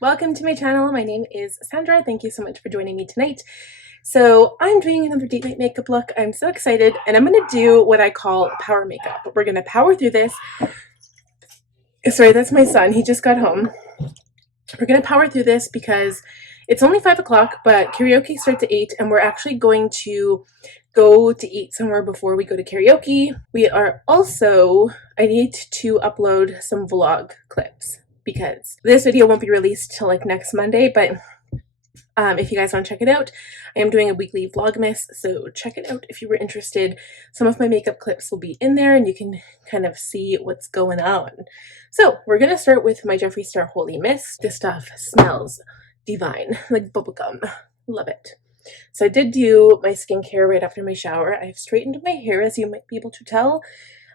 Welcome to my channel. My name is Sandra. Thank you so much for joining me tonight. So I'm doing another date night makeup look. I'm so excited, and I'm going to do what I call power makeup. We're going to power through this. Sorry, that's my son. He just got home. We're going to power through this because it's only 5 o'clock, but karaoke starts at 8, and we're actually going to go to eat somewhere before we go to karaoke. We are also, I need to upload some vlog clips because this video won't be released till like next Monday, but if you guys want to check it out, I am doing a weekly vlogmas, so check it out if you were interested. Some of my makeup clips will be in there and you can kind of see what's going on. So we're going to start with my Jeffree Star Holy Mist. This stuff smells divine, like bubblegum. Love it. So I did do my skincare right after my shower. I've straightened my hair, as you might be able to tell.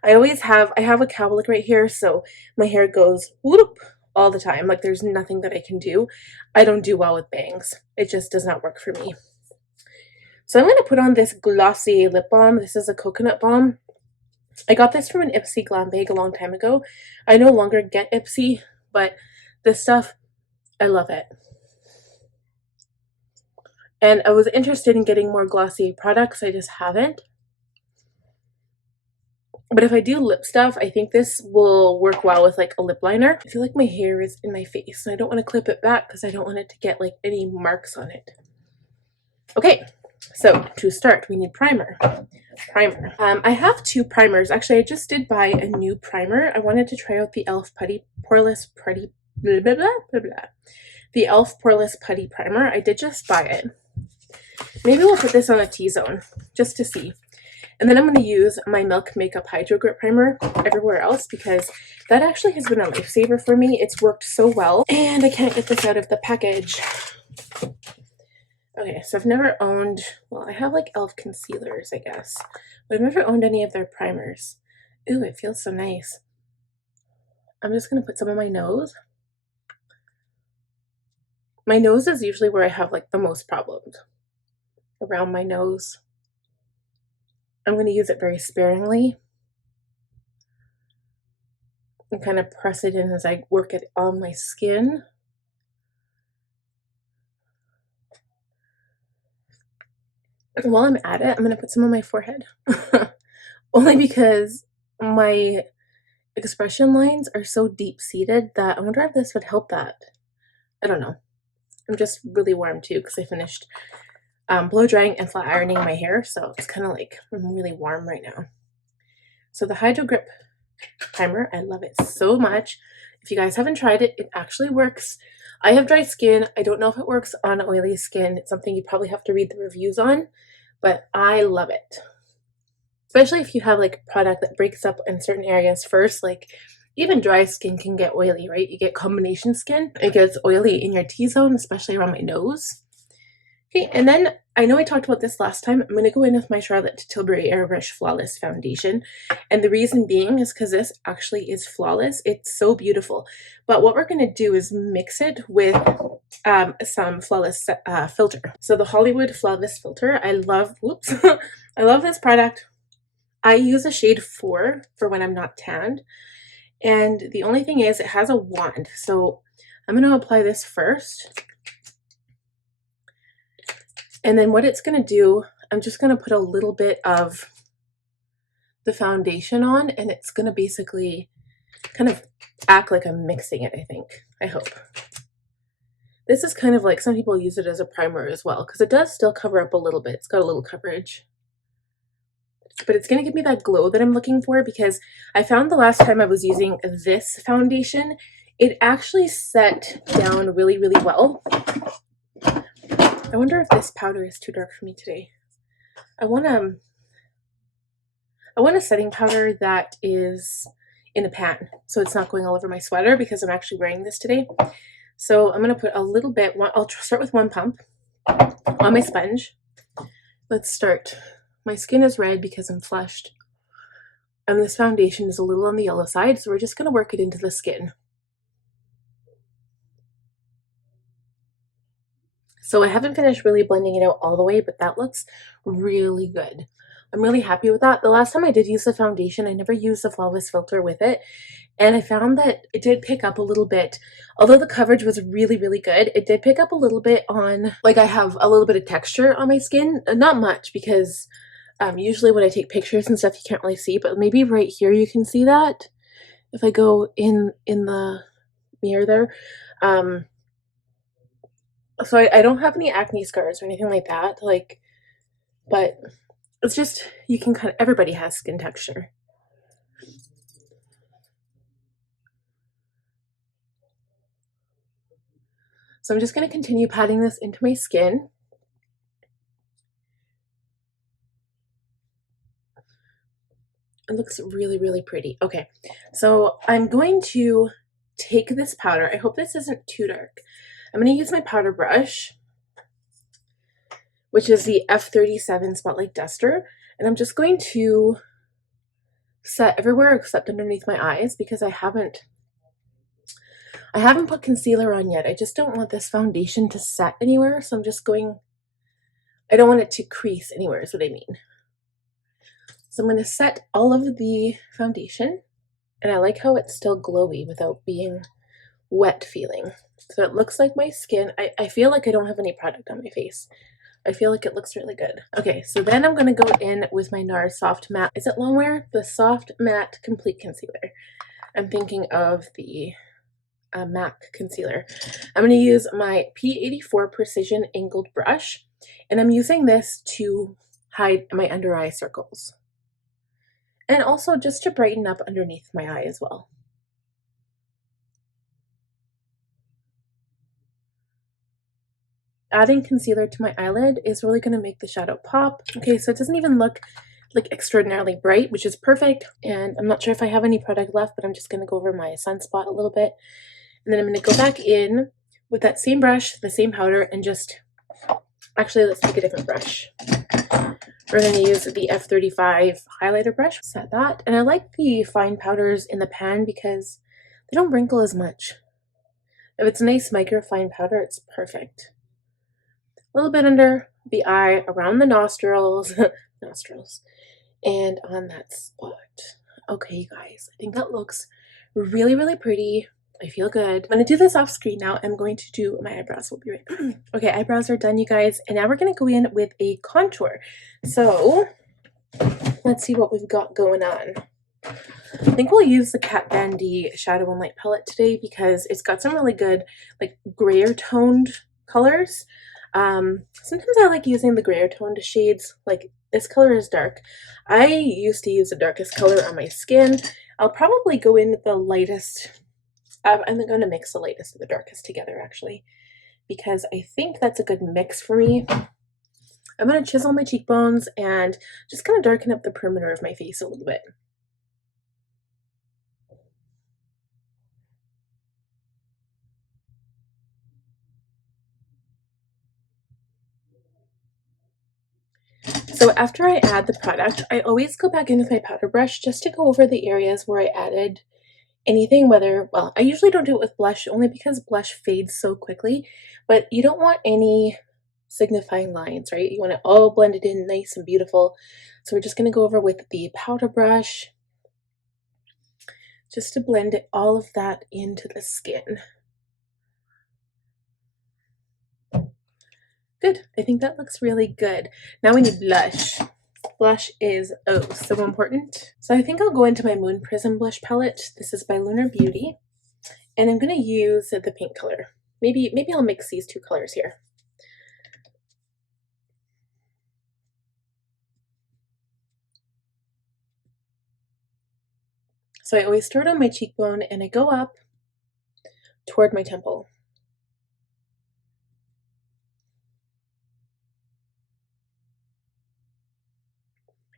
I have a cowlick right here, so my hair goes whoop all the time. Like there's nothing that I can do. I don't do well with bangs. It just does not work for me. So I'm going to put on this Glossier lip balm. This is a coconut balm. I got this from an Ipsy glam bag a long time ago. I no longer get Ipsy, but this stuff, I love it. And I was interested in getting more Glossier products. I just haven't. But if I do lip stuff, I think this will work well with like a lip liner. I feel like my hair is in my face and I don't want to clip it back because I don't want it to get like any marks on it. Okay, so to start, we need primer. I have two primers. Actually, I just did buy a new primer. I wanted to try out the e.l.f. Putty Poreless Putty blah, blah, blah, blah, blah. The e.l.f. Poreless Putty primer. I did just buy it. Maybe we'll put this on a T-zone just to see. And then I'm going to use my Milk Makeup HydroGrip primer everywhere else because that actually has been a lifesaver for me. It's worked so well. And I can't get this out of the package. Okay, so I've never owned, well, I have like e.l.f. concealers, I guess. But I've never owned any of their primers. Ooh, it feels so nice. I'm just going to put some on my nose. My nose is usually where I have like the most problems. Around my nose. I'm going to use it very sparingly and kind of press it in as I work it on my skin. And while I'm at it, I'm going to put some on my forehead. Only because my expression lines are so deep-seated that I wonder if this would help that. I don't know. I'm just really warm too because I finished blow drying and flat ironing my hair, so it's kind of like I'm really warm right now. So the HydroGrip primer, I love it so much. If you guys haven't tried it, it actually works. I have dry skin. I don't know if it works on oily skin. It's something you probably have to read the reviews on, but I love it. Especially if you have like a product that breaks up in certain areas first, like even dry skin can get oily, right? You get combination skin. It gets oily in your T-zone, especially around my nose. Okay, and then I know I talked about this last time. I'm going to go in with my Charlotte Tilbury Airbrush Flawless Foundation. And the reason being is because this actually is flawless. It's so beautiful. But what we're going to do is mix it with some Flawless filter. So the Hollywood Flawless filter, I love, whoops, I love this product. I use a shade 4 for when I'm not tanned. And the only thing is it has a wand. So I'm going to apply this first. And then what it's going to do, I'm just going to put a little bit of the foundation on, and it's going to basically kind of act like I'm mixing it, I think. I hope. This is kind of like, some people use it as a primer as well, because it does still cover up a little bit. It's got a little coverage. But it's going to give me that glow that I'm looking for, because I found the last time I was using this foundation, it actually set down really, really well. I wonder if this powder is too dark for me today. I want a setting powder that is in a pan, so it's not going all over my sweater because I'm actually wearing this today. So I'm going to put a little bit, I'll start with one pump on my sponge. Let's start. My skin is red because I'm flushed. And this foundation is a little on the yellow side, so we're just going to work it into the skin. So I haven't finished really blending it out all the way, but that looks really good. I'm really happy with that. The last time I did use the foundation, I never used the Flawless filter with it, And I found that it did pick up a little bit, although the coverage was really, really good, it did pick up a little bit on, like I have a little bit of texture on my skin. Not much, because usually when I take pictures and stuff, you can't really see, but maybe right here you can see that. If I go in the mirror there. So I don't have any acne scars or anything like that, like, but it's just, you can kind of, everybody has skin texture. So I'm just going to continue patting this into my skin. It looks really, really pretty. Okay, so I'm going to take this powder. I hope this isn't too dark. I'm going to use my powder brush, which is the F37 Spotlight Duster, and I'm just going to set everywhere except underneath my eyes, because I haven't put concealer on yet. I just don't want this foundation to set anywhere, so I'm just going, I don't want it to crease anywhere is what I mean. So I'm going to set all of the foundation, and I like how it's still glowy without being wet feeling. So it looks like my skin, I feel like I don't have any product on my face. I feel like it looks really good. Okay, so then I'm going to go in with my NARS Soft Matte, is it Longwear? The Soft Matte Complete Concealer. I'm thinking of the MAC concealer. I'm going to use my P84 Precision Angled Brush, and I'm using this to hide my under eye circles. And also just to brighten up underneath my eye as well. Adding concealer to my eyelid is really going to make the shadow pop. Okay, so it doesn't even look like extraordinarily bright, which is perfect. And I'm not sure if I have any product left, but I'm just going to go over my sunspot a little bit. And then I'm going to go back in with that same brush, the same powder, and just, actually let's take a different brush. We're going to use the F35 highlighter brush, set that. And I like the fine powders in the pan because they don't wrinkle as much. If it's a nice micro fine powder, it's perfect. A little bit under the eye, around the nostrils, and on that spot. Okay, guys, I think that looks really, really pretty. I feel good. I'm going to do this off screen now. I'm going to do my eyebrows. We'll be right back. Okay, eyebrows are done, you guys, and now we're going to go in with a contour. So let's see what we've got going on. I think we'll use the Kat Von D Shadow and Light palette today because it's got some really good, like, grayer toned colors. Sometimes I like using the grayer toned shades. Like, this color is dark. I used to use the darkest color on my skin. I'll probably go in with the lightest. I'm going to mix the lightest and the darkest together, actually, because I think that's a good mix for me. I'm going to chisel my cheekbones and just kind of darken up the perimeter of my face a little bit. So after I add the product, I always go back in with my powder brush just to go over the areas where I added anything, whether, well, I usually don't do it with blush only because blush fades so quickly, but you don't want any signifying lines, right? You want it all blended in nice and beautiful. So we're just going to go over with the powder brush just to blend all of that into the skin. Good. I think that looks really good. Now we need blush. Blush is oh so important. So I think I'll go into my Moon Prism blush palette. This is by Lunar Beauty, and I'm going to use the pink color. Maybe I'll mix these two colors here. So I always start on my cheekbone and I go up toward my temple.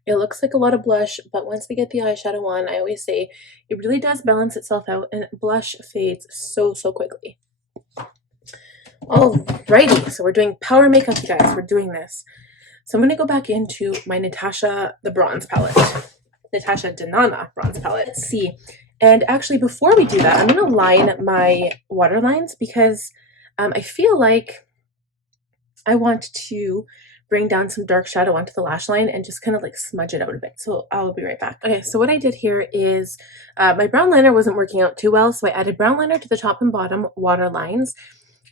It looks like a lot of blush, but once we get the eyeshadow on, I always say it really does balance itself out, and blush fades so quickly. Alrighty, so we're doing power makeup, you guys. We're doing this. So I'm going to go back into my Natasha Bronze Palette. Natasha Denona Bronze Palette. Let's see. And actually, before we do that, I'm going to line my waterlines because I feel like I want to bring down some dark shadow onto the lash line and just kind of like smudge it out a bit. So I'll be right back. Okay, so what I did here is my brown liner wasn't working out too well, so I added brown liner to the top and bottom water lines.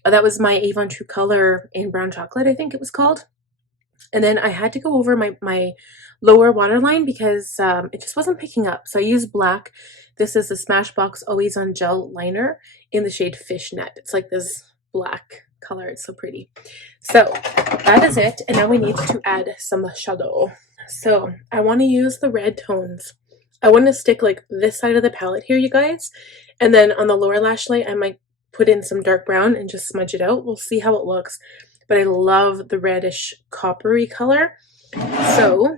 That was my Avon True Color in Brown Chocolate, I think it was called. And then I had to go over my lower waterline because it just wasn't picking up. So I used black. This is the Smashbox Always On Gel Liner in the shade Fishnet. It's like this black color. It's so pretty. So that is it. And now we need to add some shadow. So I want to use the red tones. I want to stick like this side of the palette here, you guys. And then on the lower lash line, I might put in some dark brown and just smudge it out. We'll see how it looks. But I love the reddish coppery color. So,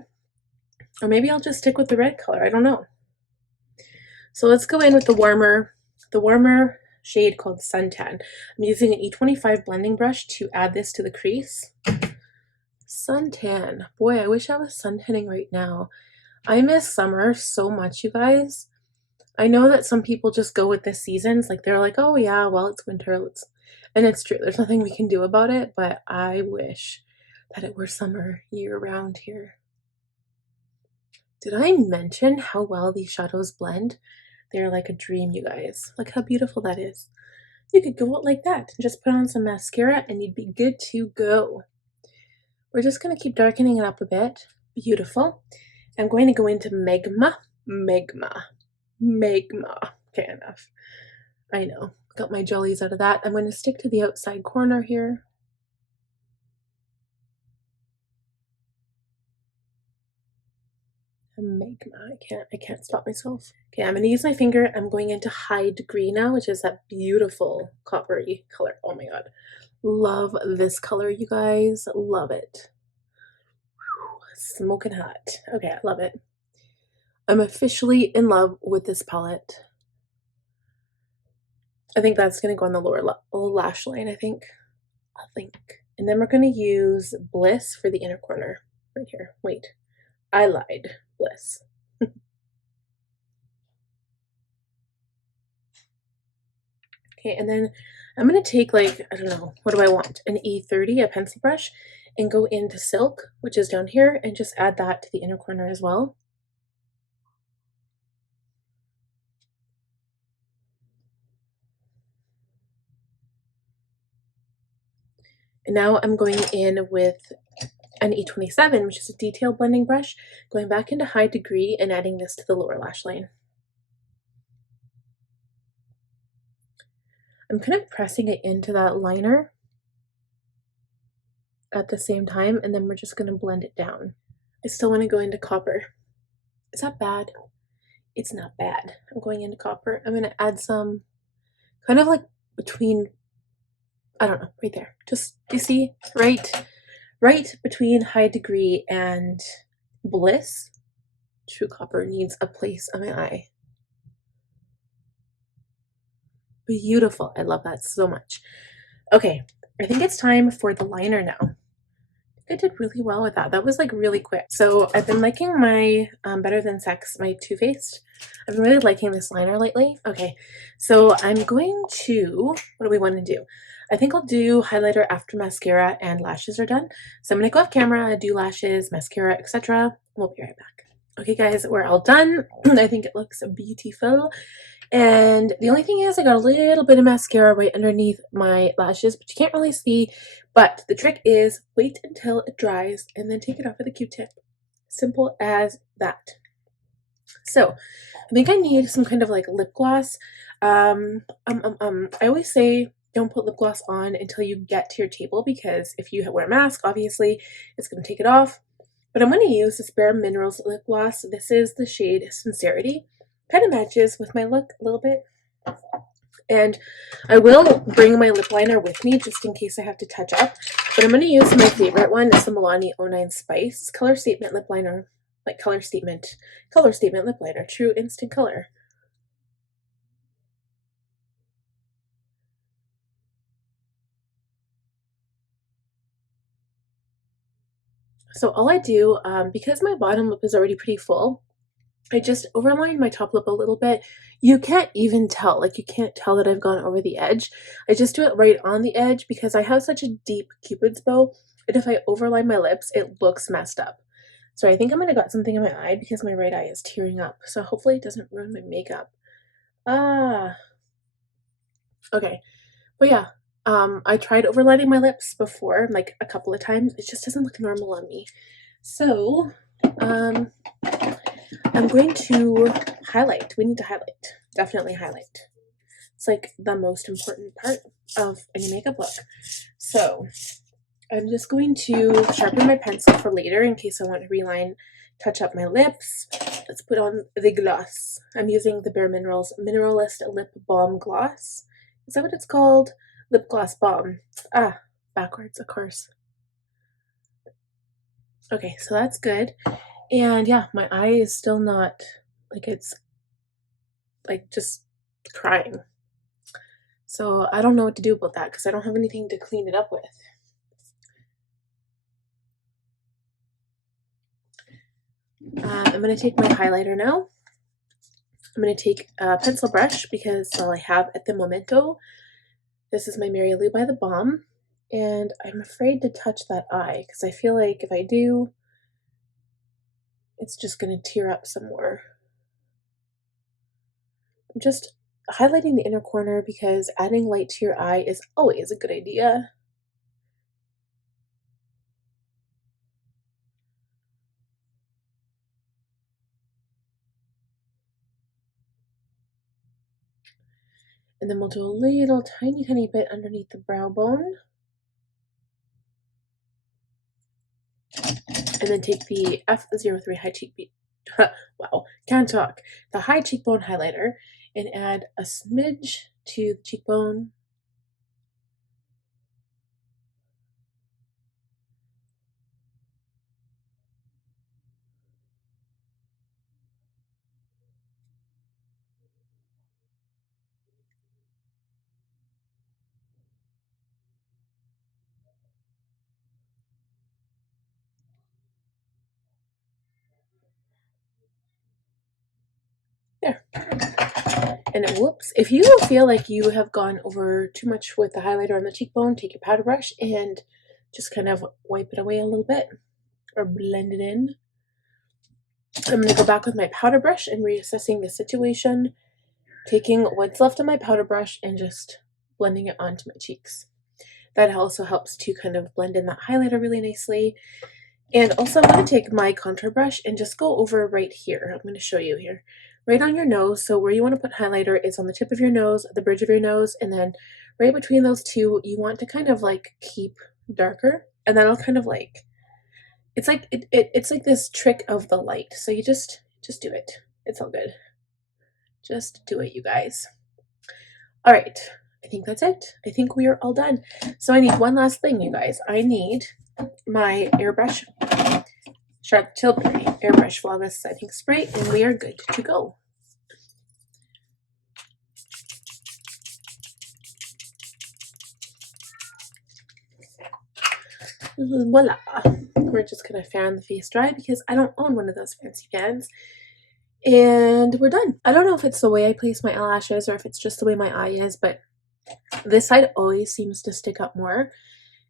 or maybe I'll just stick with the red color. I don't know. So let's go in with the warmer shade called Suntan. I'm using an E25 blending brush to add this to the crease. Suntan. Boy, I wish I was suntanning right now. I miss summer so much, you guys. I know that some people just go with the seasons. Like they're like, oh yeah, well, it's winter. And it's true. There's nothing we can do about it. But I wish that it were summer year round here. Did I mention how well these shadows blend? They're like a dream, you guys. Look how beautiful that is. You could go out like that and just put on some mascara and you'd be good to go. We're just going to keep darkening it up a bit. Beautiful. I'm going to go into Magma. Okay, enough. I know. Got my jellies out of that. I'm going to stick to the outside corner here. Magma. I can't stop myself. Okay, I'm going to use my finger. I'm going into HydroGrip now, which is that beautiful coppery color. Oh my god. Love this color, you guys. Love it. Whew, smoking hot. Okay, I love it. I'm officially in love with this palette. I think that's going to go on the lower lash line, I think. And then we're going to use Bliss for the inner corner. Right here. Wait. I lied. Bliss. Okay, and then I'm going to take like, I don't know, what do I want? An E30, a pencil brush, and go into Silk, which is down here, and just add that to the inner corner as well. And now I'm going in with an E27, which is a detail blending brush, going back into HydroGrip and adding this to the lower lash line. I'm kind of pressing it into that liner at the same time, and then we're just going to blend it down. I still want to go into Copper. Is that bad? It's not bad. I'm going into Copper. I'm going to add some kind of like between, I don't know, right there. Just, you see, right between HydroGrip and Bliss. True Copper needs a place on my eye. Beautiful. I love that so much. Okay, I think it's time for the liner now. I did really well with that. That was like really quick. So I've been liking my Better Than Sex, my Too Faced. I've been really liking this liner lately. Okay, so I'm going to, what do we want to do? I think I'll do highlighter after mascara and lashes are done. So I'm going to go off camera, do lashes, mascara, etc. We'll be right back. Okay guys, we're all done. I think it looks beautiful. And the only thing is I got a little bit of mascara right underneath my lashes, but you can't really see. But the trick is wait until it dries and then take it off with a Q-tip. Simple as that. So I think I need some kind of like lip gloss. I always say don't put lip gloss on until you get to your table, because if you wear a mask, obviously it's going to take it off. But I'm going to use this Bare Minerals lip gloss. This is the shade Sincerity. Kind of matches with my look a little bit. And I will bring my lip liner with me just in case I have to touch up. But I'm going to use my favorite one. It's the Milani 09 Spice Color Statement Lip Liner. Like Color Statement Lip Liner. True Instant Color. So all I do, because my bottom lip is already pretty full, I just overlined my top lip a little bit. You can't even tell, like you can't tell that I've gone over the edge. I just do it right on the edge because I have such a deep Cupid's bow. and if I overline my lips, it looks messed up. So I think I'm gonna got something in my eye because my right eye is tearing up. So hopefully it doesn't ruin my makeup. Okay. But yeah, I tried overlining my lips before, like a couple of times. It just doesn't look normal on me. So, I'm going to highlight. We need to highlight. Definitely highlight. It's like the most important part of any makeup look. So, I'm just going to sharpen my pencil for later in case I want to reline, touch up my lips. Let's put on the gloss. I'm using the Bare Minerals Mineralist Lip Balm Gloss. Is that what it's called? Lip Gloss Balm. Ah, backwards, of course. Okay, so that's good. And yeah, my eye is still not, like, it's like just crying. So I don't know what to do about that because I don't have anything to clean it up with. I'm going to take my highlighter now. I'm going to take a pencil brush because all I have at the momento. This is my Mary Lou by the Balm. And I'm afraid to touch that eye because I feel like if I do, it's just going to tear up some more. I'm just highlighting the inner corner because adding light to your eye is always a good idea. And then we'll do a little tiny bit underneath the brow bone. And then take the F03 high cheekbone, wow, can't talk, the high cheekbone highlighter and add a smidge to the cheekbone. There. And whoops, if you feel like you have gone over too much with the highlighter on the cheekbone, take your powder brush and just kind of wipe it away a little bit or blend it in. I'm going to go back with my powder brush and reassessing the situation, taking what's left of my powder brush and just blending it onto my cheeks. That also helps to kind of blend in that highlighter really nicely. And also I'm going to take my contour brush and just go over right here. I'm going to show you here. Right on your nose, so where you want to put highlighter is on the tip of your nose, the bridge of your nose, and then right between those two, you want to kind of like keep darker, and that'll kind of like, it's like, it's like this trick of the light. So you just do it. It's all good. Just do it, you guys. All right, I think that's it. I think we are all done. So I need one last thing, you guys. I need my airbrush, Tilbury Airbrush Flawless Setting Spray, and we are good to go. Voila. We're just gonna fan the face dry because I don't own one of those fancy fans. And we're done. I don't know if it's the way I place my eyelashes or if it's just the way my eye is, but this side always seems to stick up more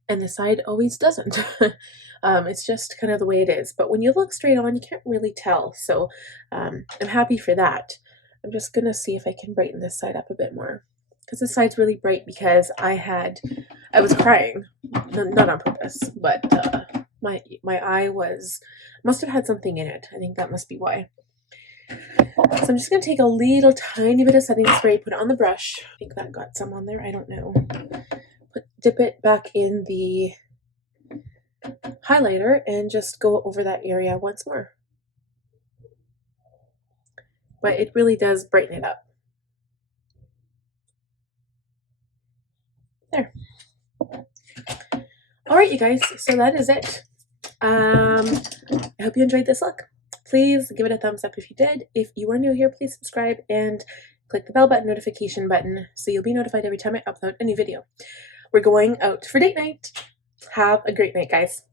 and this side always doesn't. It's just kind of the way it is. But when you look straight on, you can't really tell. So I'm happy for that. I'm just gonna see if I can brighten this side up a bit more because this side's really bright because I was crying, not on purpose, but my eye must have had something in it. I think that must be why. So I'm just going to take a little tiny bit of setting spray, put it on the brush. I think that got some on there. I don't know. Dip it back in the highlighter and just go over that area once more. But it really does brighten it up. There. All right, you guys. So that is it. I hope you enjoyed this look. Please give it a thumbs up if you did. If you are new here, please subscribe and click the bell button notification button so you'll be notified every time I upload a new video. We're going out for date night. Have a great night, guys.